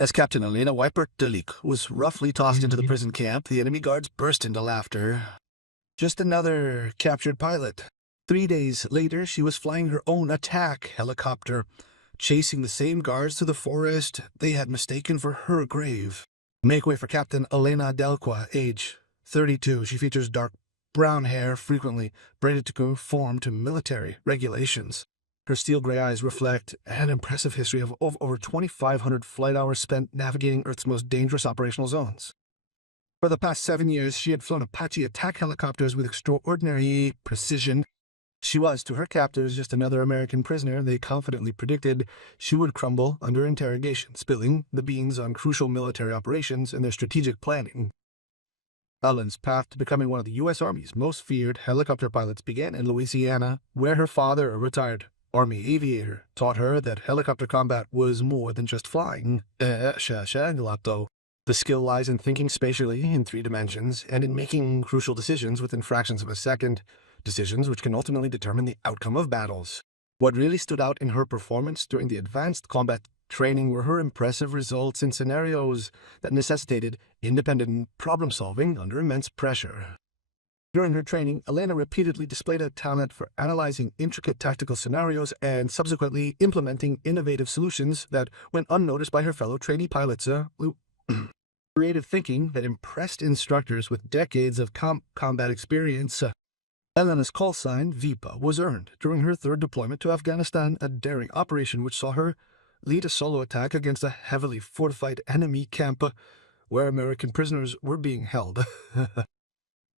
As Captain Elena Weipert-Delik was roughly tossed into the prison camp, the enemy guards burst into laughter. Just another captured pilot. 3 days later, she was flying her own attack helicopter, chasing the same guards through the forest they had mistaken for her grave. Make way for Captain Elena Delqua, age 32. She features dark brown hair, frequently braided to conform to military regulations. Her steel gray eyes reflect an impressive history of over 2,500 flight hours spent navigating Earth's most dangerous operational zones. For the past 7 years, she had flown Apache attack helicopters with extraordinary precision. She was, to her captors, just another American prisoner they confidently predicted she would crumble under interrogation, spilling the beans on crucial military operations and their strategic planning. Ellen's path to becoming one of the U.S. Army's most feared helicopter pilots began in Louisiana, where her father, a retired Army aviator, taught her that helicopter combat was more than just flying. The skill lies in thinking spatially in 3 dimensions and in making crucial decisions within fractions of a second, decisions which can ultimately determine the outcome of battles. What really stood out in her performance during the advanced combat training were her impressive results in scenarios that necessitated independent problem-solving under immense pressure. During her training, Elena repeatedly displayed a talent for analyzing intricate tactical scenarios and subsequently implementing innovative solutions that went unnoticed by her fellow trainee pilots. Creative thinking that impressed instructors with decades of combat experience. Elena's call sign, Vipa, was earned during her 3rd deployment to Afghanistan, a daring operation which saw her lead a solo attack against a heavily fortified enemy camp where American prisoners were being held.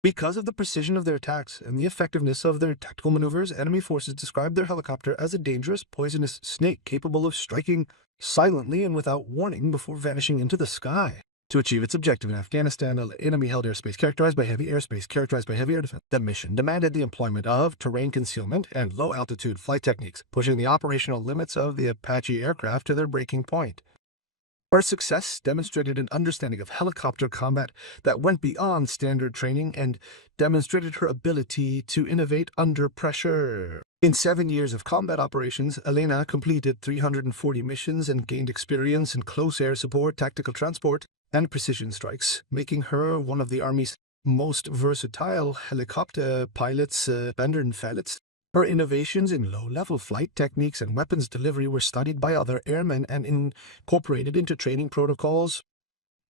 Because of the precision of their attacks and the effectiveness of their tactical maneuvers, enemy forces described their helicopter as a dangerous, poisonous snake capable of striking silently and without warning before vanishing into the sky. To achieve its objective in Afghanistan, an enemy-held airspace characterized by heavy air defense. The mission demanded the employment of terrain concealment and low-altitude flight techniques, pushing the operational limits of the Apache aircraft to their breaking point. Her success demonstrated an understanding of helicopter combat that went beyond standard training and demonstrated her ability to innovate under pressure. In 7 years of combat operations, Elena completed 340 missions and gained experience in close air support, tactical transport, and precision strikes, making her one of the Army's most versatile helicopter pilots. Her innovations in low-level flight techniques and weapons delivery were studied by other airmen and incorporated into training protocols.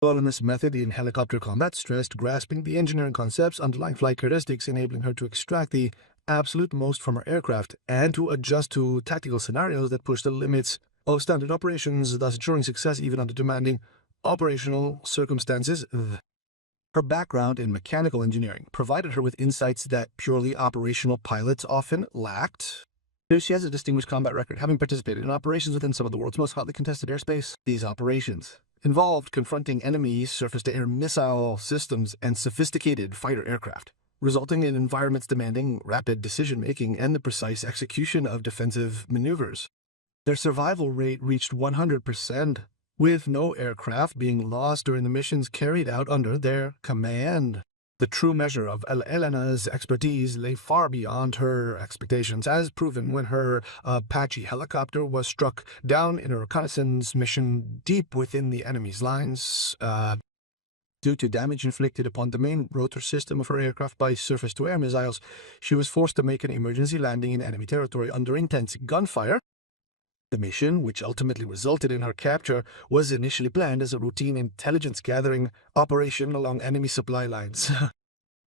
Elena's method in helicopter combat stressed grasping the engineering concepts underlying flight characteristics, enabling her to extract the absolute most from her aircraft and to adjust to tactical scenarios that push the limits of standard operations, thus ensuring success even under demanding operational circumstances. Her background in mechanical engineering provided her with insights that purely operational pilots often lacked. She has a distinguished combat record, having participated in operations within some of the world's most hotly contested airspace. These operations involved confronting enemy surface-to-air missile systems and sophisticated fighter aircraft, resulting in environments demanding rapid decision-making and the precise execution of defensive maneuvers. Their survival rate reached 100%, with no aircraft being lost during the missions carried out under their command. The true measure of Elena's expertise lay far beyond her expectations, as proven when her Apache helicopter was struck down in a reconnaissance mission deep within the enemy's lines. Due to damage inflicted upon the main rotor system of her aircraft by surface-to-air missiles, she was forced to make an emergency landing in enemy territory under intense gunfire. The mission, which ultimately resulted in her capture, was initially planned as a routine intelligence-gathering operation along enemy supply lines.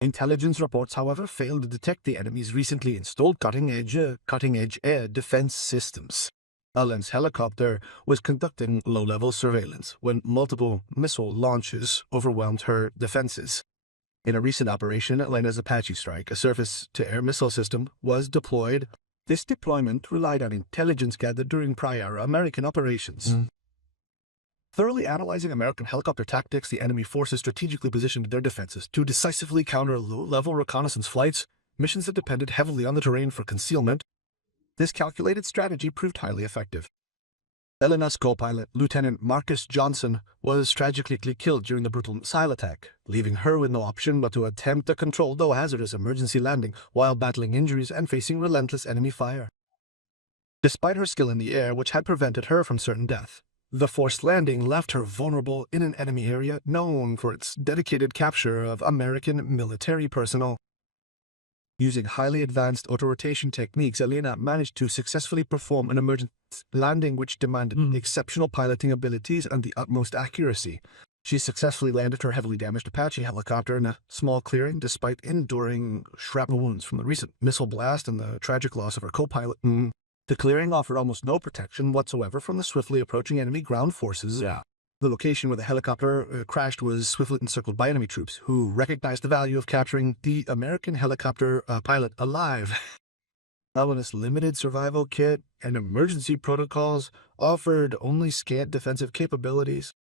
Intelligence reports, however, failed to detect the enemy's recently installed cutting-edge air defense systems. Ellen's helicopter was conducting low-level surveillance when multiple missile launches overwhelmed her defenses. In a recent operation, Elena's Apache Strike, a surface-to-air missile system, was deployed. This deployment relied on intelligence gathered during prior American operations. Thoroughly analyzing American helicopter tactics, the enemy forces strategically positioned their defenses to decisively counter low-level reconnaissance flights, missions that depended heavily on the terrain for concealment. This calculated strategy proved highly effective. Elena's co-pilot, Lieutenant Marcus Johnson, was tragically killed during the brutal missile attack, leaving her with no option but to attempt a controlled though hazardous emergency landing while battling injuries and facing relentless enemy fire. Despite her skill in the air, which had prevented her from certain death, The forced landing left her vulnerable in an enemy area known for its dedicated capture of American military personnel. Using highly advanced auto-rotation techniques, Elena managed to successfully perform an emergency landing which demanded exceptional piloting abilities and the utmost accuracy. She successfully landed her heavily damaged Apache helicopter in a small clearing despite enduring shrapnel wounds from the recent missile blast and the tragic loss of her co-pilot. The clearing offered almost no protection whatsoever from the swiftly approaching enemy ground forces. The location where the helicopter crashed was swiftly encircled by enemy troops, who recognized the value of capturing the American helicopter pilot alive. Elena's limited survival kit and emergency protocols offered only scant defensive capabilities.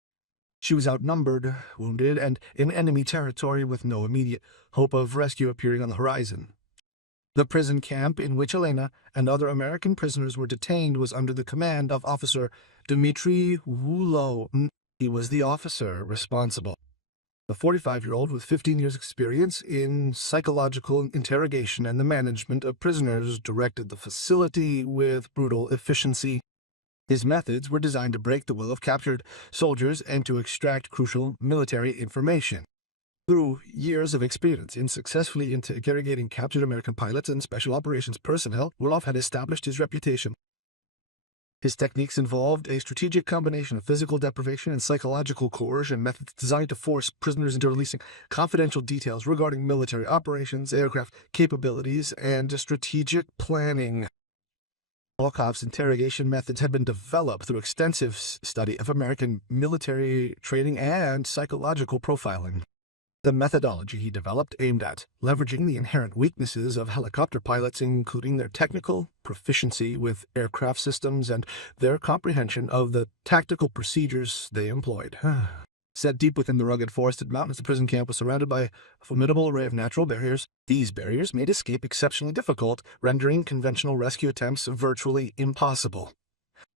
She was outnumbered, wounded, and in enemy territory with no immediate hope of rescue appearing on the horizon. The prison camp in which Elena and other American prisoners were detained was under the command of Officer Dmitry Wulo. He was the officer responsible. The 45-year-old with 15 years' experience in psychological interrogation and the management of prisoners directed the facility with brutal efficiency. His methods were designed to break the will of captured soldiers and to extract crucial military information. Through years of experience in successfully interrogating captured American pilots and special operations personnel, Willoff had established his reputation. His techniques involved a strategic combination of physical deprivation and psychological coercion methods designed to force prisoners into releasing confidential details regarding military operations, aircraft capabilities, and strategic planning. Volkov's interrogation methods had been developed through extensive study of American military training and psychological profiling. The methodology he developed aimed at leveraging the inherent weaknesses of helicopter pilots, including their technical proficiency with aircraft systems and their comprehension of the tactical procedures they employed. Set deep within the rugged forested mountains, the prison camp was surrounded by a formidable array of natural barriers. These barriers made escape exceptionally difficult, rendering conventional rescue attempts virtually impossible.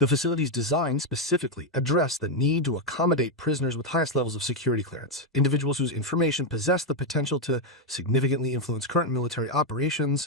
The facility's design specifically addressed the need to accommodate prisoners with highest levels of security clearance, individuals whose information possessed the potential to significantly influence current military operations.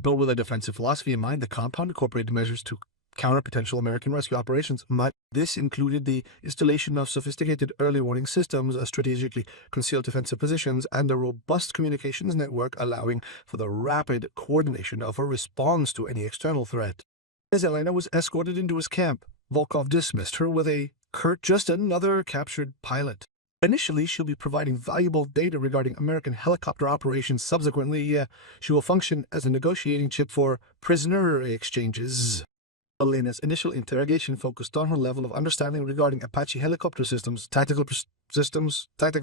Built with a defensive philosophy in mind, the compound incorporated measures to counter potential American rescue operations. This included the installation of sophisticated early warning systems, strategically concealed defensive positions, and a robust communications network allowing for the rapid coordination of a response to any external threat. As Elena was escorted into his camp, Volkov dismissed her with a curt, "Just another captured pilot." Initially, she'll be providing valuable data regarding American helicopter operations. Subsequently, she will function as a negotiating chip for prisoner exchanges. Elena's initial interrogation focused on her level of understanding regarding Apache helicopter systems, tactical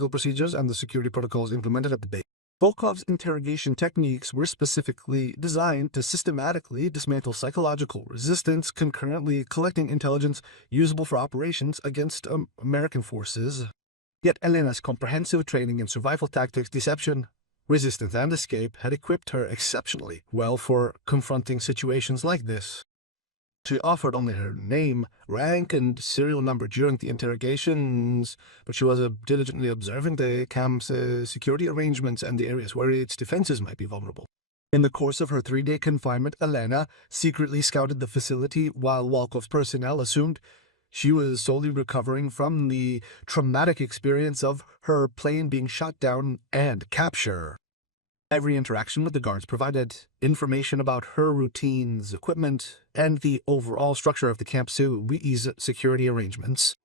procedures, and the security protocols implemented at the base. Volkov's interrogation techniques were specifically designed to systematically dismantle psychological resistance, concurrently collecting intelligence usable for operations against American forces. Yet Elena's comprehensive training in survival tactics, deception, resistance, and escape had equipped her exceptionally well for confronting situations like this. She offered only her name, rank, and serial number during the interrogations, but she was diligently observing the camp's security arrangements and the areas where its defenses might be vulnerable. In the course of her 3-day confinement, Elena secretly scouted the facility while Volkov's personnel assumed she was solely recovering from the traumatic experience of her plane being shot down and capture. Every interaction with the guards provided information about her routines, equipment, and the overall structure of the camp's security arrangements.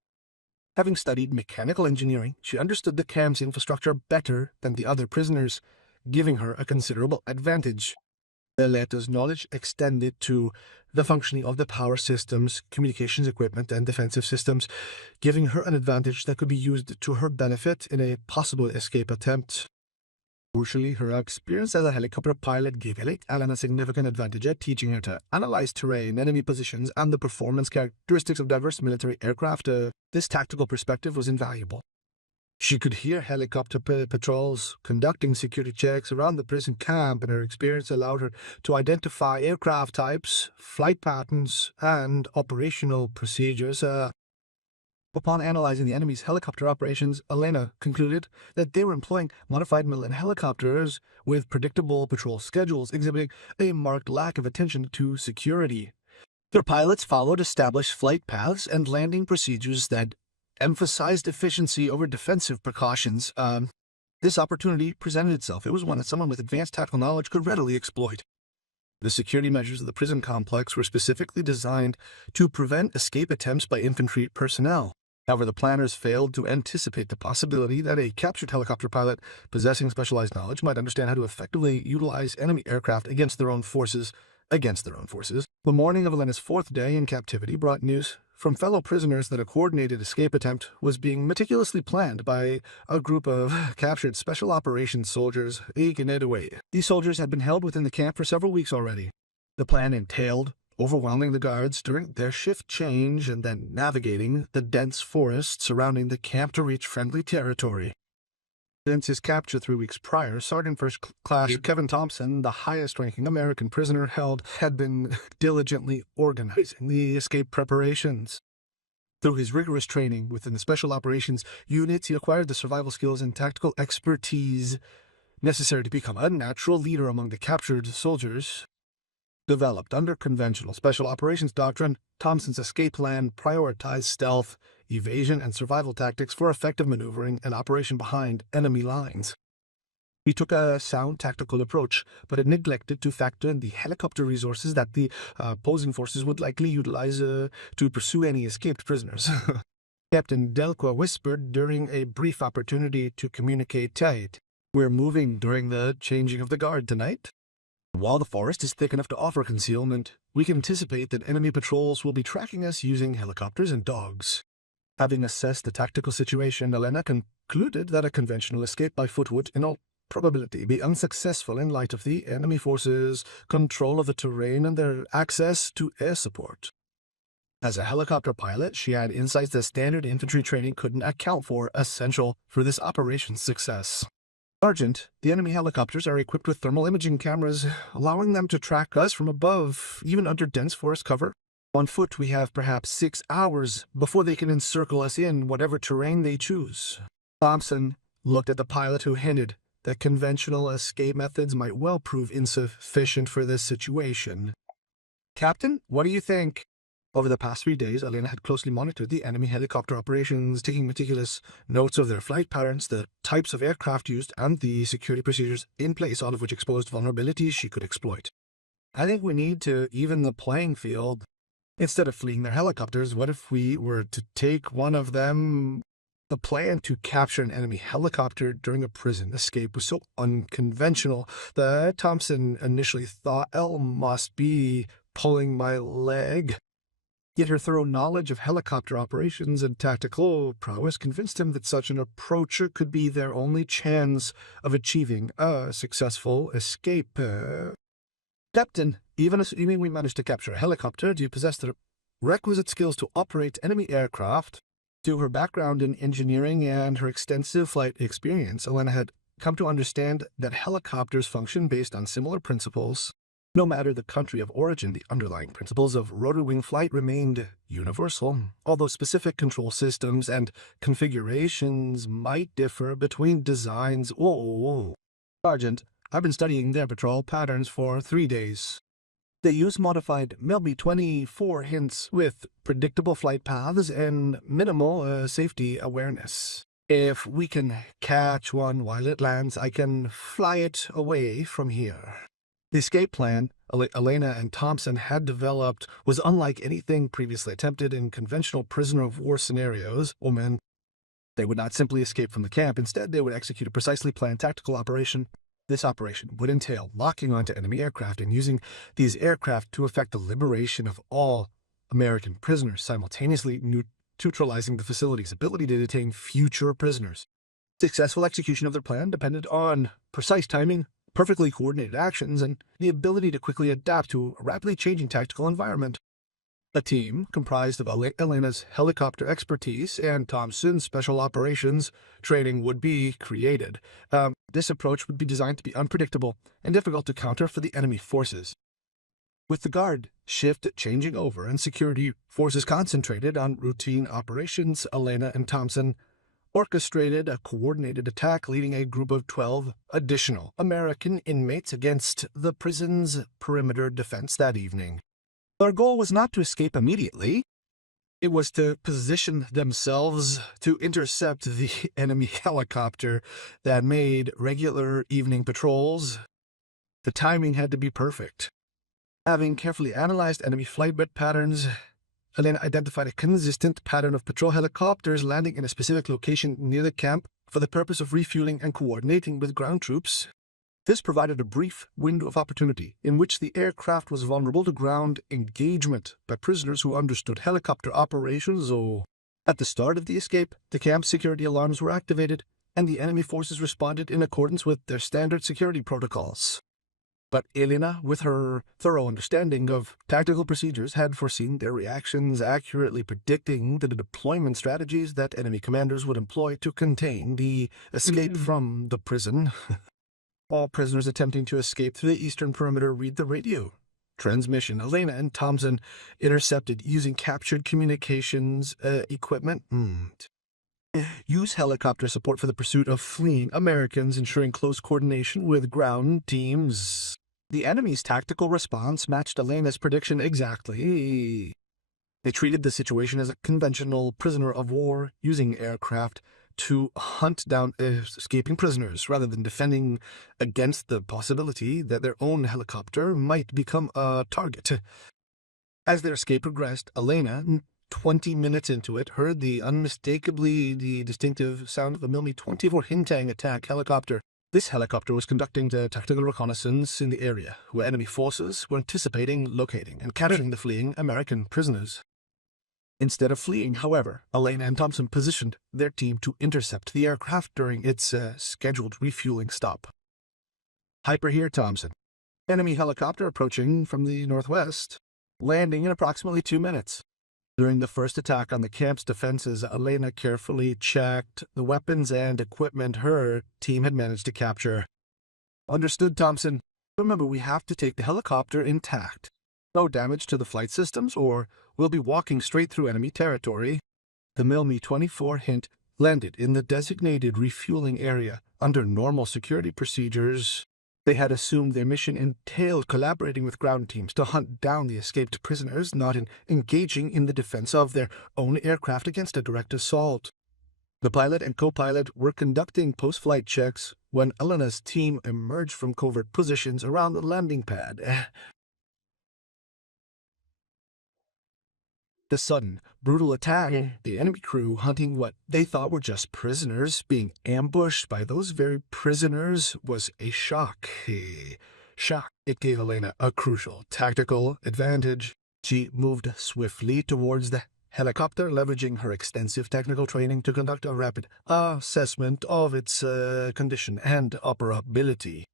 Having studied mechanical engineering, she understood the camp's infrastructure better than the other prisoners, giving her a considerable advantage. Elena's knowledge extended to the functioning of the power systems, communications equipment, and defensive systems, giving her an advantage that could be used to her benefit in a possible escape attempt. Crucially, her experience as a helicopter pilot gave Elena a significant advantage at teaching her to analyze terrain, enemy positions, and the performance characteristics of diverse military aircraft. This tactical perspective was invaluable. She could hear helicopter patrols conducting security checks around the prison camp, and her experience allowed her to identify aircraft types, flight patterns, and operational procedures. Upon analyzing the enemy's helicopter operations, Elena concluded that they were employing modified Merlin helicopters with predictable patrol schedules, exhibiting a marked lack of attention to security. Their pilots followed established flight paths and landing procedures that emphasized efficiency over defensive precautions. This opportunity presented itself. It was one that someone with advanced tactical knowledge could readily exploit. The security measures of the prison complex were specifically designed to prevent escape attempts by infantry personnel. However, the planners failed to anticipate the possibility that a captured helicopter pilot possessing specialized knowledge might understand how to effectively utilize enemy aircraft against their own forces. The morning of Elena's fourth day in captivity brought news from fellow prisoners that a coordinated escape attempt was being meticulously planned by a group of captured special operations soldiers. These soldiers had been held within the camp for several weeks already. The plan entailed overwhelming the guards during their shift change and then navigating the dense forest surrounding the camp to reach friendly territory. Since his capture 3 weeks prior, Sergeant First Class Kevin Thompson, the highest-ranking American prisoner held, had been diligently organizing the escape preparations. Through his rigorous training within the Special Operations units, he acquired the survival skills and tactical expertise necessary to become a natural leader among the captured soldiers. Developed under conventional Special Operations doctrine, Thompson's escape plan prioritized stealth, evasion, and survival tactics for effective maneuvering and operation behind enemy lines. He took a sound tactical approach, but had neglected to factor in the helicopter resources that the opposing forces would likely utilize to pursue any escaped prisoners. Captain Delqua whispered during a brief opportunity to communicate tight. "We're moving during the changing of the guard tonight. While the forest is thick enough to offer concealment, we can anticipate that enemy patrols will be tracking us using helicopters and dogs." Having assessed the tactical situation, Elena concluded that a conventional escape by foot would, in all probability, be unsuccessful in light of the enemy forces' control of the terrain and their access to air support. As a helicopter pilot, she had insights that standard infantry training couldn't account for, essential for this operation's success. "Sergeant, the enemy helicopters are equipped with thermal imaging cameras, allowing them to track us from above, even under dense forest cover. On foot, we have perhaps 6 hours before they can encircle us in whatever terrain they choose." Thompson looked at the pilot, who hinted that conventional escape methods might well prove insufficient for this situation. "Captain, what do you think?" Over the past 3 days, Elena had closely monitored the enemy helicopter operations, taking meticulous notes of their flight patterns, the types of aircraft used, and the security procedures in place, all of which exposed vulnerabilities she could exploit. "I think we need to even the playing field. Instead of fleeing their helicopters, what if we were to take one of them?" The plan to capture an enemy helicopter during a prison escape was so unconventional that Thompson initially thought, "Elle must be pulling my leg." Yet her thorough knowledge of helicopter operations and tactical prowess convinced him that such an approach could be their only chance of achieving a successful escape. "Captain, even assuming we manage to capture a helicopter, do you possess the requisite skills to operate enemy aircraft?" Due to her background in engineering and her extensive flight experience, Elena had come to understand that helicopters function based on similar principles. No matter the country of origin, the underlying principles of rotor-wing flight remained universal, although specific control systems and configurations might differ between designs. "Sergeant, I've been studying their patrol patterns for 3 days. They use modified Melby 24 hints with predictable flight paths and minimal safety awareness. If we can catch one while it lands, I can fly it away from here." The escape plan Elena and Thompson had developed was unlike anything previously attempted in conventional prisoner of war scenarios. They would not simply escape from the camp. Instead, they would execute a precisely planned tactical operation. This operation would entail locking onto enemy aircraft and using these aircraft to effect the liberation of all American prisoners, simultaneously neutralizing the facility's ability to detain future prisoners. Successful execution of their plan depended on precise timing, perfectly coordinated actions, and the ability to quickly adapt to a rapidly changing tactical environment. A team comprised of Elena's helicopter expertise and Thompson's special operations training would be created. This approach would be designed to be unpredictable and difficult to counter for the enemy forces. With the guard shift changing over and security forces concentrated on routine operations, Elena and Thompson orchestrated a coordinated attack, leading a group of 12 additional American inmates against the prison's perimeter defense that evening. Their goal was not to escape immediately. It was to position themselves to intercept the enemy helicopter that made regular evening patrols. The timing had to be perfect. Having carefully analyzed enemy flight patterns, Elena identified a consistent pattern of patrol helicopters landing in a specific location near the camp for the purpose of refueling and coordinating with ground troops. This provided a brief window of opportunity in which the aircraft was vulnerable to ground engagement by prisoners who understood helicopter operations. At the start of the escape, the camp security alarms were activated, and the enemy forces responded in accordance with their standard security protocols. But Elena, with her thorough understanding of tactical procedures, had foreseen their reactions, accurately predicting the deployment strategies that enemy commanders would employ to contain the escape from the prison. All prisoners attempting to escape through the eastern perimeter read the radio transmission. Elena and Thompson intercepted using captured communications equipment. Use helicopter support for the pursuit of fleeing Americans, ensuring close coordination with ground teams. The enemy's tactical response matched Elena's prediction exactly. They treated the situation as a conventional prisoner of war, using aircraft to hunt down escaping prisoners rather than defending against the possibility that their own helicopter might become a target. As their escape progressed, Elena, 20 minutes into it, heard the distinctive sound of a Mi-24 Hintang attack helicopter. This helicopter was conducting the tactical reconnaissance in the area, where enemy forces were anticipating, locating, and capturing the fleeing American prisoners. Instead of fleeing, however, Elena and Thompson positioned their team to intercept the aircraft during its scheduled refueling stop. Hyper here, Thompson. Enemy helicopter approaching from the northwest, landing in approximately 2 minutes. During the first attack on the camp's defenses, Elena carefully checked the weapons and equipment her team had managed to capture. Understood, Thompson. Remember, we have to take the helicopter intact. No damage to the flight systems, or we'll be walking straight through enemy territory. The Mi-24 Hint landed in the designated refueling area under normal security procedures. They had assumed their mission entailed collaborating with ground teams to hunt down the escaped prisoners, not in engaging in the defense of their own aircraft against a direct assault. The pilot and co-pilot were conducting post-flight checks when Elena's team emerged from covert positions around the landing pad. The sudden, brutal attack, the enemy crew hunting what they thought were just prisoners, being ambushed by those very prisoners, was a shock. It gave Elena a crucial tactical advantage. She moved swiftly towards the helicopter, leveraging her extensive technical training to conduct a rapid assessment of its condition and operability.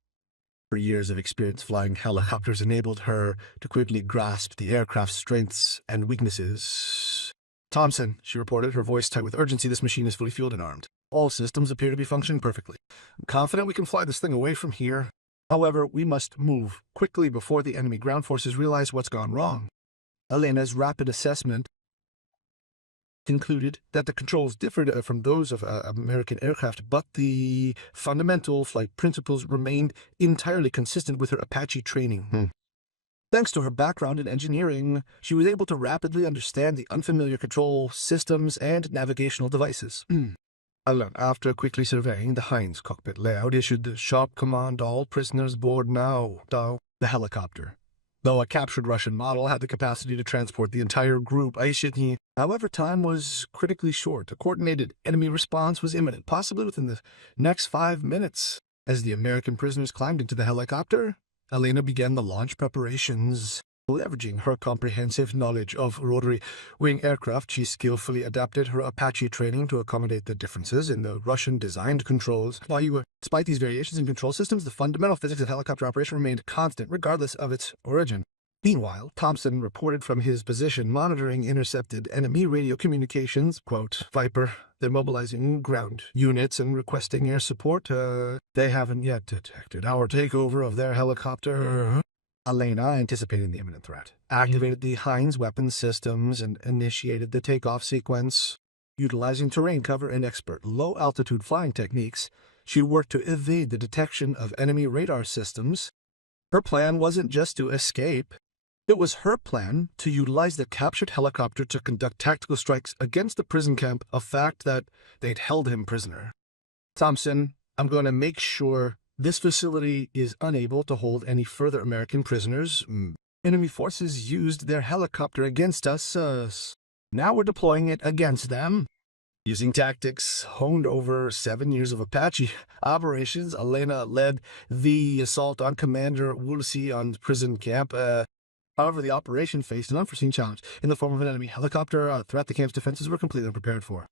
Her years of experience flying helicopters enabled her to quickly grasp the aircraft's strengths and weaknesses. Thompson, she reported, her voice tight with urgency, this machine is fully fueled and armed. All systems appear to be functioning perfectly. I'm confident we can fly this thing away from here. However, we must move quickly before the enemy ground forces realize what's gone wrong. Elena's rapid assessment concluded that the controls differed from those of American aircraft, but the fundamental flight principles remained entirely consistent with her Apache training. Thanks to her background in engineering, she was able to rapidly understand the unfamiliar control systems and navigational devices. After quickly surveying the Heinz cockpit layout, issued the sharp command, all prisoners board now. The helicopter, though a captured Russian model, had the capacity to transport the entire group. However, time was critically short. A coordinated enemy response was imminent, possibly within the next 5 minutes. As the American prisoners climbed into the helicopter, Elena began the launch preparations. Leveraging her comprehensive knowledge of rotary wing aircraft, she skillfully adapted her Apache training to accommodate the differences in the Russian-designed controls. Despite these variations in control systems, the fundamental physics of helicopter operation remained constant, regardless of its origin. Meanwhile, Thompson reported from his position monitoring intercepted enemy radio communications. Quote, Viper, they're mobilizing ground units and requesting air support. They haven't yet detected our takeover of their helicopter. Elena, anticipating the imminent threat, activated the Heinz weapons systems and initiated the takeoff sequence. Utilizing terrain cover and expert low-altitude flying techniques, she worked to evade the detection of enemy radar systems. Her plan wasn't just to escape. It was her plan to utilize the captured helicopter to conduct tactical strikes against the prison camp, a fact that they'd held him prisoner. Thompson, I'm going to make sure this facility is unable to hold any further American prisoners. Enemy forces used their helicopter against us. Now we're deploying it against them. Using tactics honed over 7 years of Apache operations, Elena led the assault on Commander Woolsey on the prison camp. However, the operation faced an unforeseen challenge in the form of an enemy helicopter, a threat the camp's defenses were completely unprepared for.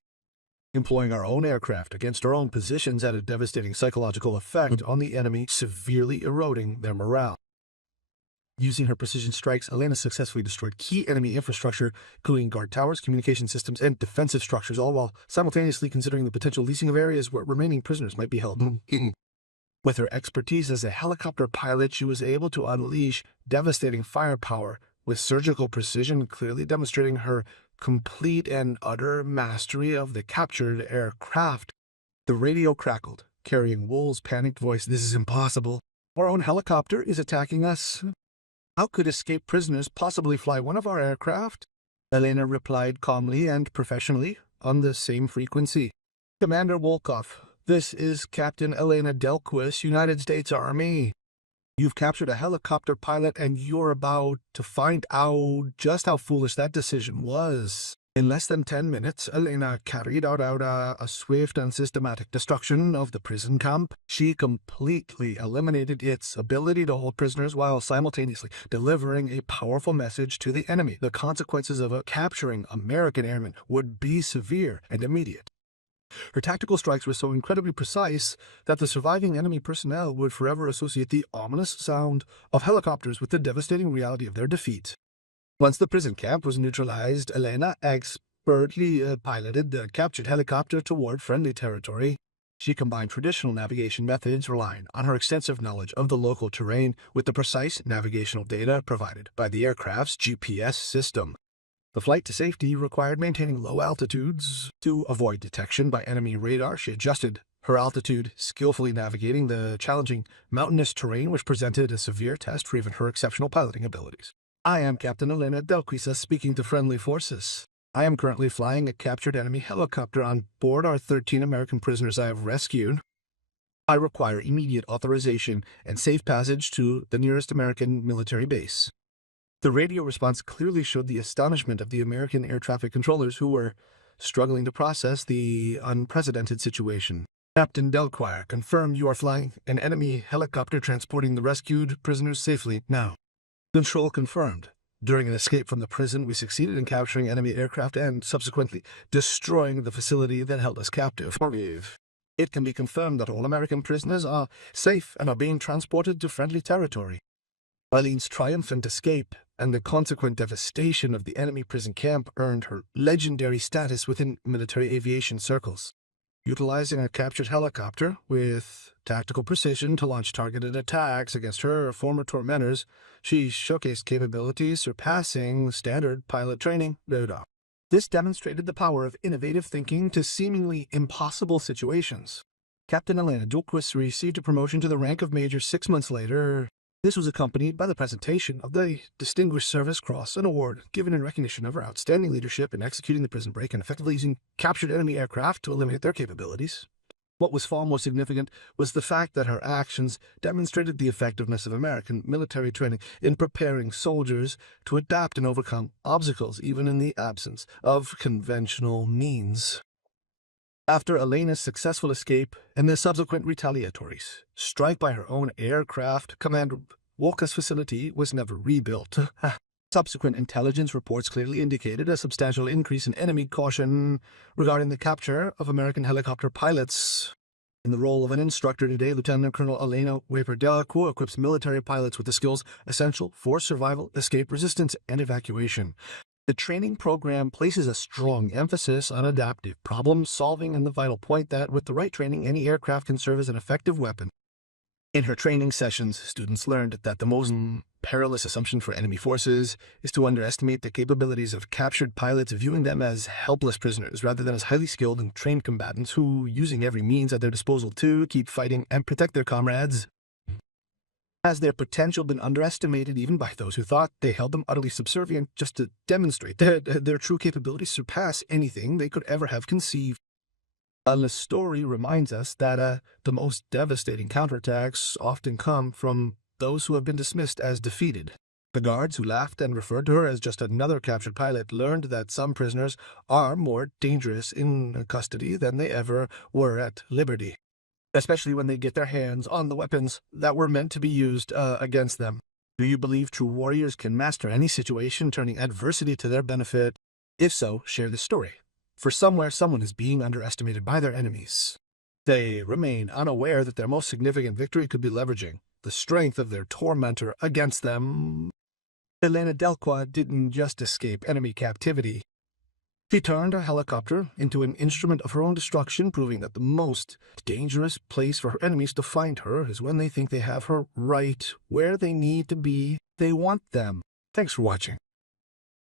Employing our own aircraft against our own positions had a devastating psychological effect on the enemy, severely eroding their morale. Using her precision strikes, Elena successfully destroyed key enemy infrastructure, including guard towers, communication systems, and defensive structures, all while simultaneously considering the potential leasing of areas where remaining prisoners might be held. With her expertise as a helicopter pilot, she was able to unleash devastating firepower with surgical precision, clearly demonstrating her complete and utter mastery of the captured aircraft. The radio crackled, carrying Wool's panicked voice. "This is impossible. Our own helicopter is attacking us. How could escaped prisoners possibly fly one of our aircraft?" Elena replied calmly and professionally on the same frequency. "Commander Wolkoff, this is Captain Elena Delquist, United States Army. You've captured a helicopter pilot and you're about to find out just how foolish that decision was." In less than 10 minutes, Elena carried out a swift and systematic destruction of the prison camp. She completely eliminated its ability to hold prisoners while simultaneously delivering a powerful message to the enemy. The consequences of capturing American airmen would be severe and immediate. Her tactical strikes were so incredibly precise that the surviving enemy personnel would forever associate the ominous sound of helicopters with the devastating reality of their defeat. Once the prison camp was neutralized, Elena expertly piloted the captured helicopter toward friendly territory. She combined traditional navigation methods relying on her extensive knowledge of the local terrain with the precise navigational data provided by the aircraft's GPS system. The flight to safety required maintaining low altitudes. To avoid detection by enemy radar, she adjusted her altitude, skillfully navigating the challenging mountainous terrain which presented a severe test for even her exceptional piloting abilities. "I am Captain Elena Delquisa speaking to friendly forces. I am currently flying a captured enemy helicopter. On board are 13 American prisoners I have rescued. I require immediate authorization and safe passage to the nearest American military base." The radio response clearly showed the astonishment of the American air traffic controllers who were struggling to process the unprecedented situation. "Captain Delquire, confirm you are flying an enemy helicopter transporting the rescued prisoners safely now." Control confirmed. During an escape from the prison, we succeeded in capturing enemy aircraft and subsequently destroying the facility that held us captive. It can be confirmed that all American prisoners are safe and are being transported to friendly territory. Eileen's triumphant escape and the consequent devastation of the enemy prison camp earned her legendary status within military aviation circles. Utilizing a captured helicopter with tactical precision to launch targeted attacks against her former tormentors, she showcased capabilities surpassing standard pilot training. This demonstrated the power of innovative thinking to seemingly impossible situations. Captain Elena Delquist received a promotion to the rank of Major 6 months later. This was accompanied by the presentation of the Distinguished Service Cross, an award given in recognition of her outstanding leadership in executing the prison break and effectively using captured enemy aircraft to eliminate their capabilities. What was far more significant was the fact that her actions demonstrated the effectiveness of American military training in preparing soldiers to adapt and overcome obstacles even in the absence of conventional means. After Elena's successful escape and the subsequent retaliatory strike by her own aircraft, Commander Walker's facility was never rebuilt. Subsequent intelligence reports clearly indicated a substantial increase in enemy caution regarding the capture of American helicopter pilots. In the role of an instructor today, Lieutenant Colonel Elena Waper Delacroix equips military pilots with the skills essential for survival, escape, resistance, and evacuation. The training program places a strong emphasis on adaptive problem-solving and the vital point that, with the right training, any aircraft can serve as an effective weapon. In her training sessions, students learned that the most perilous assumption for enemy forces is to underestimate the capabilities of captured pilots, viewing them as helpless prisoners rather than as highly skilled and trained combatants who, using every means at their disposal to keep fighting and protect their comrades. Has their potential been underestimated even by those who thought they held them utterly subservient just to demonstrate that their true capabilities surpass anything they could ever have conceived? And the story reminds us that the most devastating counterattacks often come from those who have been dismissed as defeated. The guards who laughed and referred to her as just another captured pilot learned that some prisoners are more dangerous in custody than they ever were at liberty, especially when they get their hands on the weapons that were meant to be used against them. Do you believe true warriors can master any situation, turning adversity to their benefit? If so, share this story. For somewhere, someone is being underestimated by their enemies. They remain unaware that their most significant victory could be leveraging the strength of their tormentor against them. Elena Delqua didn't just escape enemy captivity. She turned a helicopter into an instrument of her own destruction, proving that the most dangerous place for her enemies to find her is when they think they have her right where they need to be. They want them. Thanks for watching.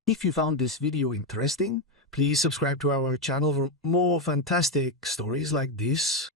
If you found this video interesting, please subscribe to our channel for more fantastic stories like this.